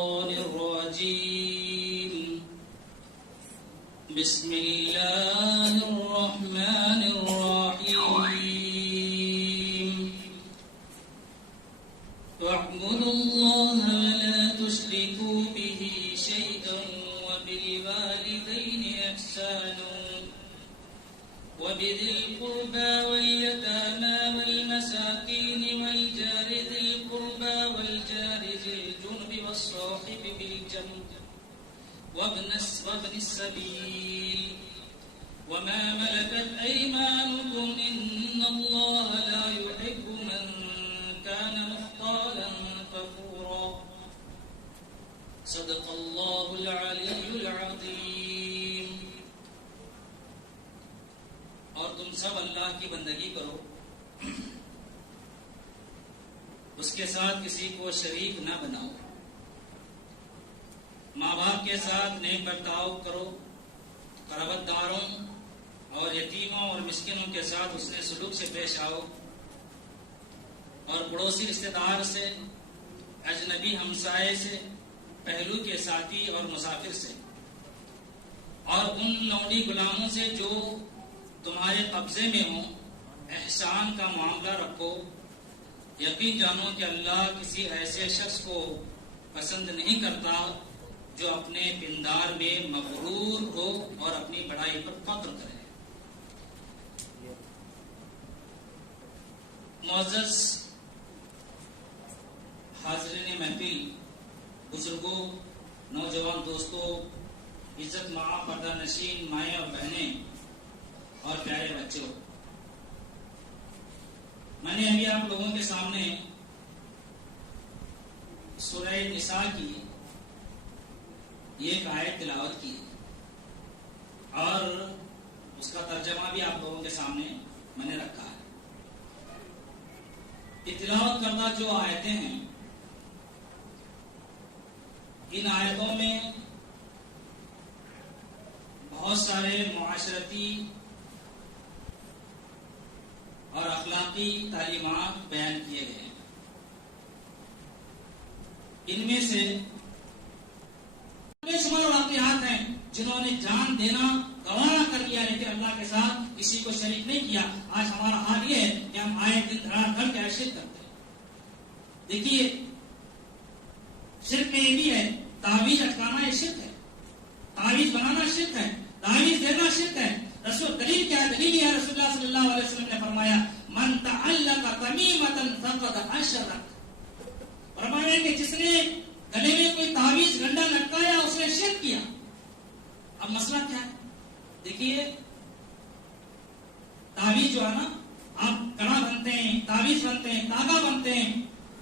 الشيطان الرجيم بسم الله الرحمن الرحيم واعبدوا الله ولا تشركوا به شيئا وبالوالدين إحسانا وبذي القربى واليتامى والمساكين والجار ذي القربى والجار ذي الجنب والصاحب بالجنب وابن السبيل وما ملكت أيمانكم إن الله لا يحب من كان مختالا فخورا صدق الله العلي العظيم. اور تم سب اللہ کی بندگی کرو، اس کے ساتھ کسی کو شریک نہ بناؤ، ماں باپ کے ساتھ نیک برتاؤ کرو، قرابت داروں اور یتیموں اور مسکینوں کے ساتھ حسن سلوک سے پیش آؤ، اور پڑوسی رشتہ دار سے، اجنبی ہمسائے سے، پہلو کے ساتھی اور مسافر سے، اور ان لونڈی غلاموں سے جو تمہارے قبضے میں ہوں احسان کا معاملہ رکھو. یقین جانو کہ اللہ کسی ایسے شخص کو پسند نہیں کرتا جو اپنے پندار میں مغرور ہو اور اپنی بڑائی پر فخر کرے. معزز حاضرین محفل، بزرگوں، نوجوان دوستوں، عزت مآب پردہ نشین مائیں اور بہنیں اور پیارے بچوں، میں نے ابھی آپ لوگوں کے سامنے سورہ نساء کی یہ ایک آیت تلاوت کی اور اس کا ترجمہ بھی آپ لوگوں کے سامنے میں نے رکھا ہے. تلاوت کردہ جو آیتیں ہیں، ان آیتوں میں بہت سارے معاشرتی اور اخلاقی تعلیمات بیان کیے گئے ہیں. ان میں سے بے شمار واقعات ہیں جنہوں نے جان دینا گوارا کر لیا لیکن اللہ کے ساتھ کسی کو شریک نہیں کیا. آج ہمارا حال یہ ہے کہ ہم آئے دن دھڑا دھڑ کے شرک کرتے ہیں. دیکھیے، شرک میں یہ بھی ہے، تعویذ اٹکانا یہ شرک ہے، تعویذ بنانا شرک ہے، تعویذ دینا شرک ہے. رسول دلیل کیا ہے؟ دلیل ہے رسول اللہ صلی اللہ علیہ وسلم نے فرمایا من تعلق تمیمۃ فقد اشرک. فرمایا کہ جس نے گلے میں کوئی تعویذ گنڈا لٹکایا اس نے شرک کیا. اب مسئلہ کیا ہے؟ دیکھیے، تعویذ جو ہے نا، آپ کڑا بنتے ہیں، تعویذ بنتے ہیں، تاگا بنتے ہیں،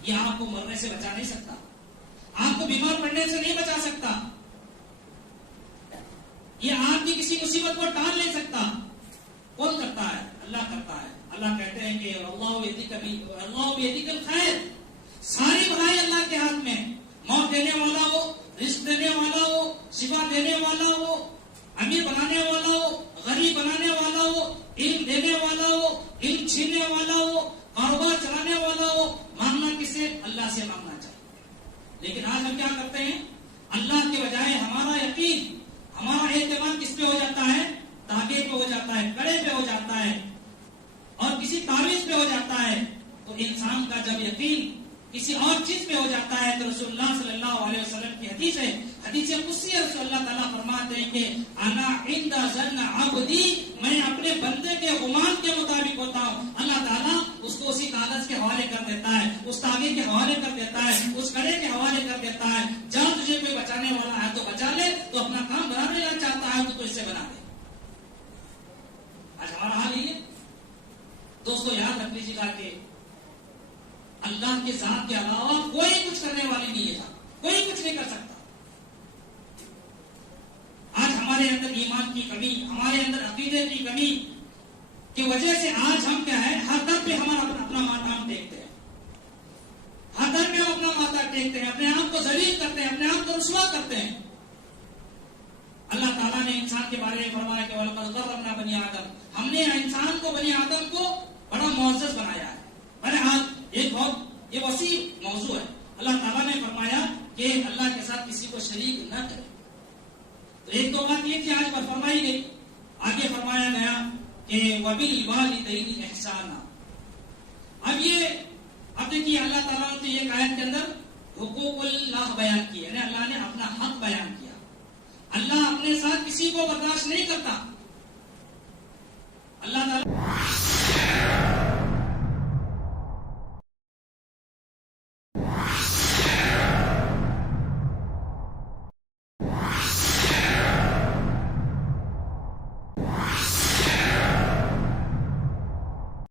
یہ آپ کو مرنے سے بچا نہیں سکتا، آپ کو بیمار پڑنے سے نہیں بچا سکتا، یہ آپ کی کسی مصیبت کو ٹال نہیں سکتا. کون کرتا ہے؟ اللہ کرتا ہے. اللہ کہتے ہیں کہ اللہ بیدک الخیر، ساری بھلائی اللہ کے ہاتھ میں. موت دینے والا ہو، رزق دینے والا ہو، شفا دینے والا ہو، امیر بنانے والا ہو، غریب بنانے والا ہو، علم دینے والا ہو، علم چھیننے والا ہو، کاروبار چلانے والا ہو. مانگنا کسے؟ اللہ سے مانگنا چاہیے. لیکن آج ہم کیا کرتے ہیں؟ اللہ کے بجائے ہمارا یقین، ہمارا اعتماد کس پہ ہو جاتا ہے؟ تاغے پہ ہو جاتا ہے، کڑے پہ ہو جاتا ہے، اور کسی تعویذ پہ ہو جاتا ہے. تو انسان کا جب یقین کسی اور چیز پہ ہو جاتا ہے تو رسول اللہ صلی اللہ علیہ وسلم کی حدیث ہے، حدیث قدسی ہے، رسول اللہ تعالیٰ فرماتے ہیں کہ انا عند ظن عبدی، میں اپنے بندے کے گمان کے مطابق ہوتا ہوں. اللہ تعالیٰ اس کو اسی کاغذ کے حوالے کر دیتا ہے، اس تاغے کے حوالے کر دیتا ہے، اس کڑے کے حوالے کر دیتا ہے. جہاں تجھے کوئی بچانے والا ہے تو بچا لے، تو اپنا کام بنانے چاہتا ہے تو اس سے بنا دے. آج ہمارا حال یہ. دوستو یاد رکھ لیجیے گا کہ اللہ کے ذات کے علاوہ کوئی کچھ کرنے والی نہیں ہے، کوئی کچھ نہیں کر سکتا. آج ہمارے اندر ایمان کی کمی، ہمارے اندر عقیدے کی کمی کی وجہ سے آج ہم کیا ہے، ہر در پہ ہمارا اپنا ماتام ٹیکتے ہیں، ہر در پہ ہم اپنا ماتھا ٹیکتے ہیں، اپنے آپ کو ذلیل کرتے ہیں، اپنے آپ کو رسوا کرتے ہیں. اللہ تعالیٰ نے انسان کے بارے میں فرمایا کہ وَلَقَدْ كَرَّمْنَا بَنِي آدَمَ، ہم نے انسان کو، بنی آدم کو بڑا معزز بنایا ہے. بہرحال ایک بہت یہ وسیع موضوع ہے. اللہ تعالیٰ نے فرمایا کہ اللہ کے ساتھ کسی کو شریک نہ کرے. تو ایک تو بات یہ تھی آج پر فرمائی گئی. آگے فرمایا گیا کہ وَبِالْوَالِدَيْنِ إِحْسَانًا. اب دیکھیے اللہ تعالیٰ نے یہ آیت کے اندر حقوق اللہ بیان کی، یعنی اللہ نے اپنا حق بیان کیا. اللہ اپنے ساتھ کسی کو برداشت نہیں کرتا. اللہ تعالیٰ